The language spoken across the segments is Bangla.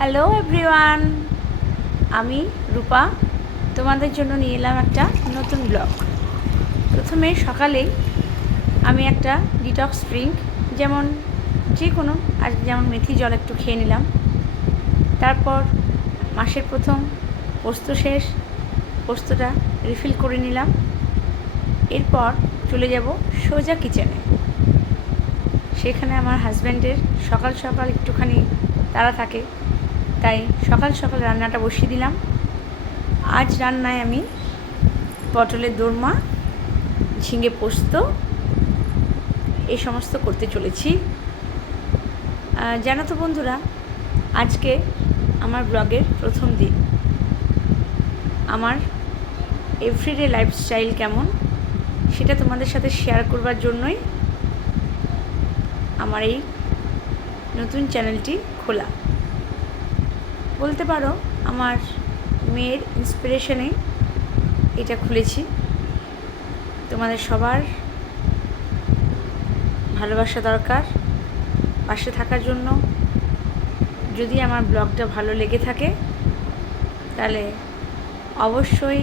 হ্যালো এভরিওয়ান, আমি রূপা তোমাদের জন্য নিয়ে এলাম একটা নতুন ব্লগ। প্রথমে সকালেই আমি একটা ডিটক্স ড্রিঙ্ক, যেমন যে কোনো আজকে যেমন মেথি জল একটু খেয়ে নিলাম। তারপর মাসের প্রথম পোস্ত শেষ, পোস্তটা রিফিল করে নিলাম। এরপর চলে যাব সোজা কিচেনে। সেখানে আমার হাজব্যান্ডের সকাল সকাল একটুখানি তাড়া থাকে, তাই সকাল সকাল রান্নাটা বসিয়ে দিলাম। আজ রান্নায় আমি পটলের দোরমা, ঝিঙে পোস্ত এই সমস্ত করতে চলেছি। জানো তো বন্ধুরা, আজকে আমার ব্লগের প্রথম দিন। আমার এভরিডে লাইফস্টাইল কেমন সেটা তোমাদের সাথে শেয়ার করবার জন্যই আমার এই নতুন চ্যানেলটি খোলা। বলতে পারো আমার মেয়ের ইন্সপিরেশনে এটা খুলেছি। তোমাদের সবার ভালোবাসা দরকার পাশে থাকার জন্য। যদি আমার ব্লগটা ভালো লেগে থাকে তাহলে অবশ্যই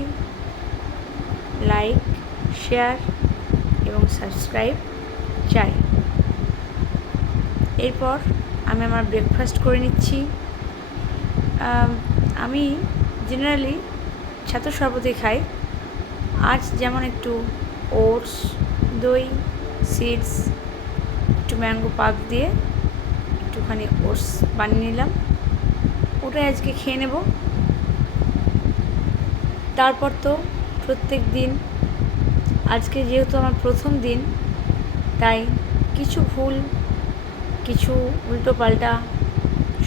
লাইক, শেয়ার এবং সাবস্ক্রাইব চাই। এরপর আমি আমার ব্রেকফাস্ট করে নিচ্ছি। আমি জেনারেলি ছাতু শরবতই খাই। আজ যেমন একটু ওটস, দই, সিডস, একটু ম্যাঙ্গো পাক দিয়ে একটুখানি ওটস বানিয়ে নিলাম, ওটাই আজকে খেয়ে নেব। তারপর তো প্রত্যেক দিন, আজকে যেহেতু আমার প্রথম দিন, তাই কিছু ভুল, কিছু উল্টো পাল্টা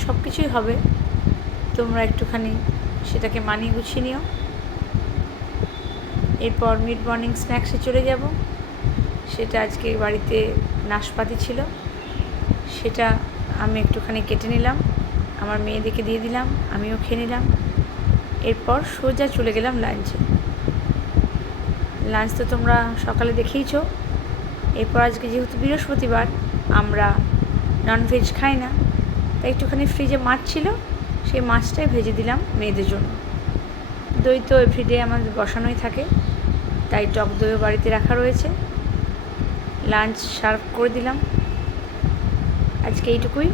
সব কিছুই হবে। তোমরা একটুখানি সেটাকে মানিয়ে গুছিয়ে নিও। এরপর মিড মর্নিং স্ন্যাক্সে চলে যাব। সেটা আজকে বাড়িতে নাশপাতি ছিল, সেটা আমি একটুখানি কেটে নিলাম, আমার মেয়েদেরকে দিয়ে দিলাম, আমিও খেয়ে নিলাম। এরপর সোজা চলে গেলাম লাঞ্চে। লাঞ্চ তো তোমরা সকালে দেখেইছো। এরপর আজকে যেহেতু বৃহস্পতিবার, আমরা ননভেজ খাই না, তাই একটুখানি ফ্রিজে মাছ ছিল, সেই মাছটাই ভেজে দিলাম মেয়েদের জন্য। দই তো এভরিডে আমাদের বসানোই থাকে, তাই টক দইও বাড়িতে রাখা রয়েছে। লাঞ্চ সার্ভ করে দিলাম। আজকে এইটুকুই।